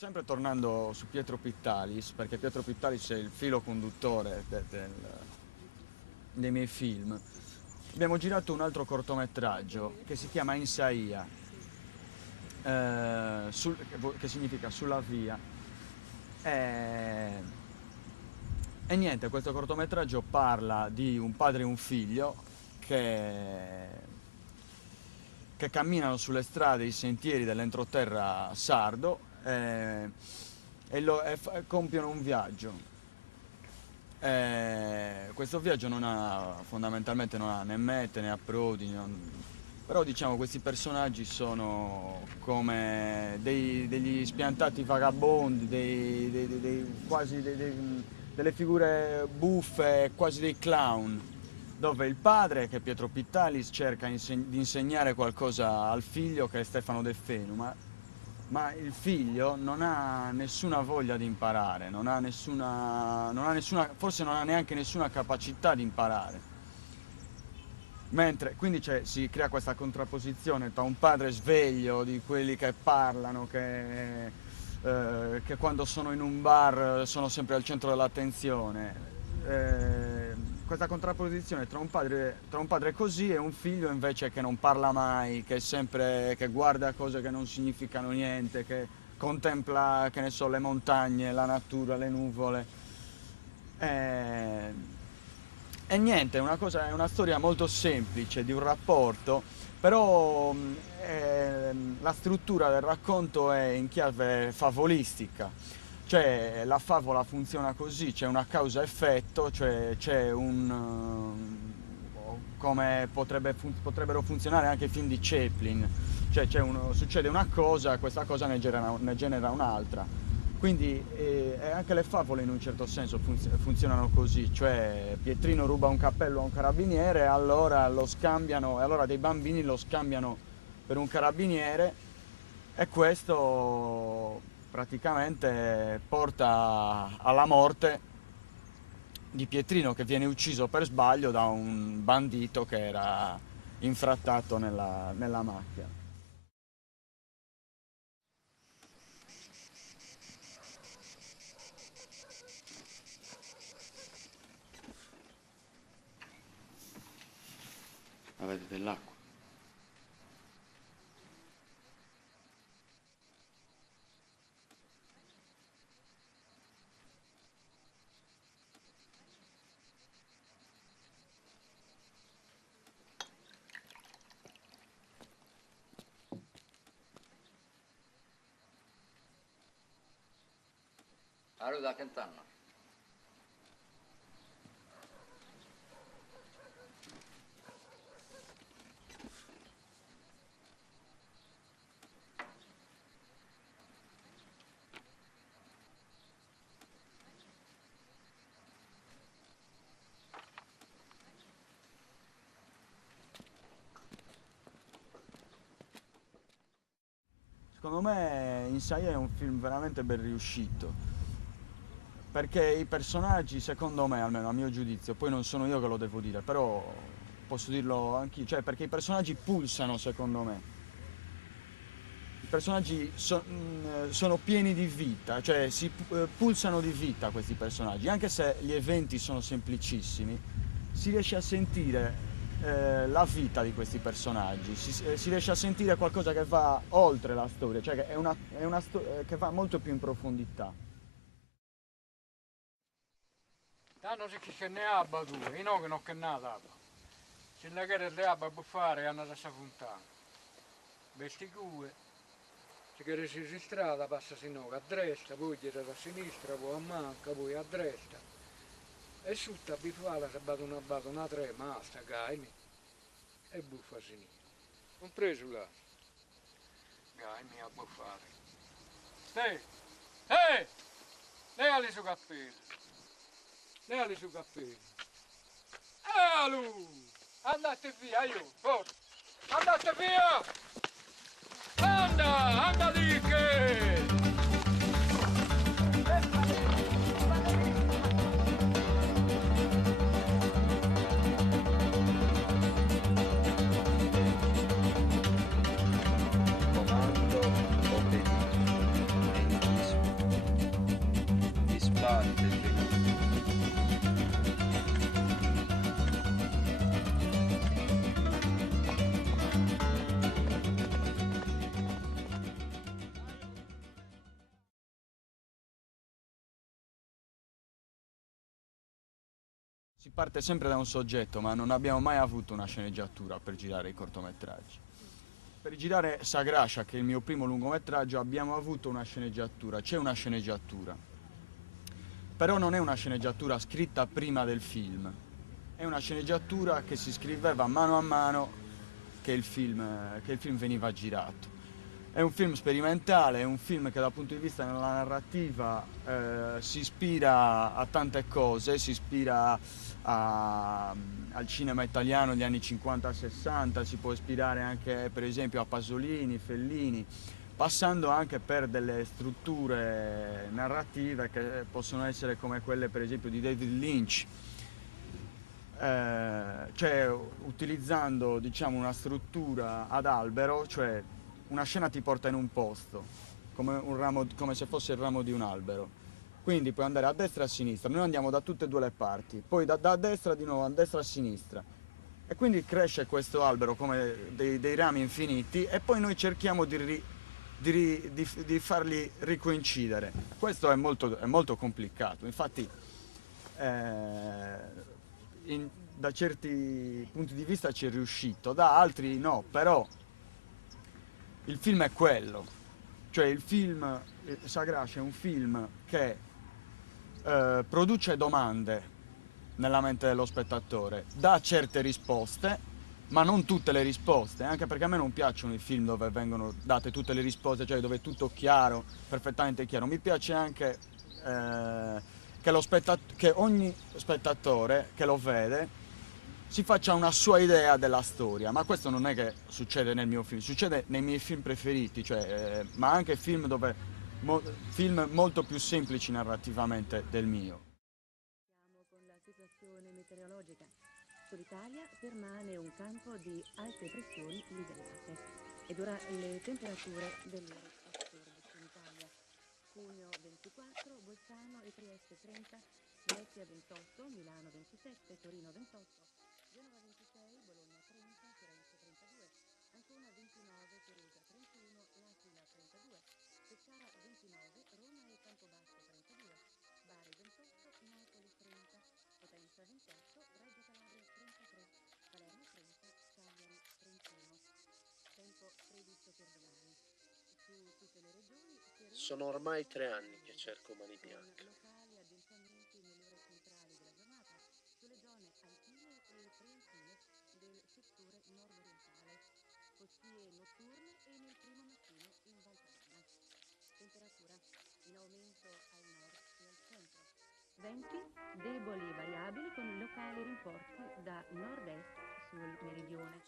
Sempre tornando su Pietro Pittalis, perché Pietro Pittalis è il filo conduttore dei miei film, abbiamo girato un altro cortometraggio che si chiama Insaia, che significa sulla via. E, e niente, questo cortometraggio parla di un padre e un figlio che, che camminano sulle strade, i sentieri dell'entroterra sardo e compiono un viaggio. Questo viaggio fondamentalmente non ha né mete né approdi, però diciamo questi personaggi sono come degli spiantati vagabondi, quasi delle figure buffe, quasi dei clown, dove il padre, che è Pietro Pittalis, cerca di insegnare qualcosa al figlio, che è Stefano De Fenu, ma il figlio non ha nessuna voglia di imparare, forse non ha neanche nessuna capacità di imparare. Mentre quindi si crea questa contrapposizione tra un padre sveglio, di quelli che parlano, che quando sono in un bar sono sempre al centro dell'attenzione. Questa contrapposizione tra un padre così e un figlio invece che non parla mai, che guarda cose che non significano niente, che contempla, che ne so, le montagne, la natura, le nuvole. E niente, è una storia molto semplice di un rapporto, però la struttura del racconto è in chiave favolistica, cioè la favola funziona così, c'è una causa-effetto, cioè c'è come potrebbero funzionare anche i film di Chaplin, cioè succede una cosa, questa cosa ne genera un'altra. Quindi anche le favole in un certo senso funzionano così, cioè Pietrino ruba un cappello a un carabiniere, allora lo scambiano, e allora dei bambini lo scambiano per un carabiniere, e questo praticamente porta alla morte di Pietrino, che viene ucciso per sbaglio da un bandito che era infrattato nella macchia. Avete dell'acqua? Allora da Cantano. Secondo me Inside è un film veramente ben riuscito, perché i personaggi, secondo me, almeno a mio giudizio, poi non sono io che lo devo dire, però posso dirlo anch'io, cioè perché i personaggi pulsano, secondo me. I personaggi sono pieni di vita, cioè pulsano di vita questi personaggi, anche se gli eventi sono semplicissimi, si riesce a sentire la vita di questi personaggi, si riesce a sentire qualcosa che va oltre la storia, cioè che che va molto più in profondità. Tanto se che ne ha battuto, io no che non che ne ha dato. Se la gara le ha a buffare, hanno da sta fontana. Vesti cue, se che si strada passa sino a destra, poi gira da sinistra, poi a manca, poi a destra. E sotto a bifala si batte una tre, ma sta gaimi, e buffa a sinistra. Non preso là. Gaimi a buffare. Ehi! Leali su cappello! Leali su cappello! Alu! Andate via, io! Forza! Andate via! Anda lì che! Comando obbedisco. latte, Si parte sempre da un soggetto, ma non abbiamo mai avuto una sceneggiatura per girare i cortometraggi. Per girare Sagracia, che è il mio primo lungometraggio, abbiamo avuto una sceneggiatura, c'è una sceneggiatura. Però non è una sceneggiatura scritta prima del film, è una sceneggiatura che si scriveva mano a mano che il film veniva girato. È un film sperimentale, è un film che dal punto di vista della narrativa si ispira a tante cose, si ispira al cinema italiano degli anni 50-60, si può ispirare anche per esempio a Pasolini, Fellini, passando anche per delle strutture narrative che possono essere come quelle per esempio di David Lynch, cioè utilizzando diciamo una struttura ad albero, cioè una scena ti porta in un posto, come se fosse il ramo di un albero. Quindi puoi andare a destra e a sinistra, noi andiamo da tutte e due le parti, poi da destra di nuovo, a destra e a sinistra. E quindi cresce questo albero come dei rami infiniti e poi noi cerchiamo di farli ricoincidere. Questo è molto complicato, infatti da certi punti di vista ci è riuscito, da altri no, però il film è quello, cioè il film Sagracia è un film che produce domande nella mente dello spettatore, dà certe risposte, ma non tutte le risposte, anche perché a me non piacciono i film dove vengono date tutte le risposte, cioè dove è tutto chiaro, perfettamente chiaro. Mi piace anche che ogni spettatore che lo vede si faccia una sua idea della storia, ma questo non è che succede nel mio film, succede nei miei film preferiti, cioè, ma anche film film molto più semplici narrativamente del mio. Con la situazione meteorologica. Sull'Italia permane un campo di alte pressioni livellate ed ora le temperature dell'ora 14 in Italia. Cuneo 24, Bolzano e Trieste 30, Venezia 28, Milano 27, Torino 28, Genova 26, Bologna 30, Firenze 32, Ancona 29, Perugia 31, L'Aquila 32, Pescara 29, Roma e Campobasso 32, Bari 28, Napoli 30, Potenza 28, Reggio Calabria 33, Palermo 30, Cagliari 31. Tempo previsto per domani. Su tutte le regioni sono ormai 3 anni che cerco Mani con Bianche. locali addentramenti nelle ore centrali della giornata sulle zone alpine e prealpine del settore nord-orientale, postie notturne e nel primo mattino in Val Trarna. Temperatura in aumento al nord e al centro. Venti deboli e variabili con locali rinforzi da nord-est sul meridione.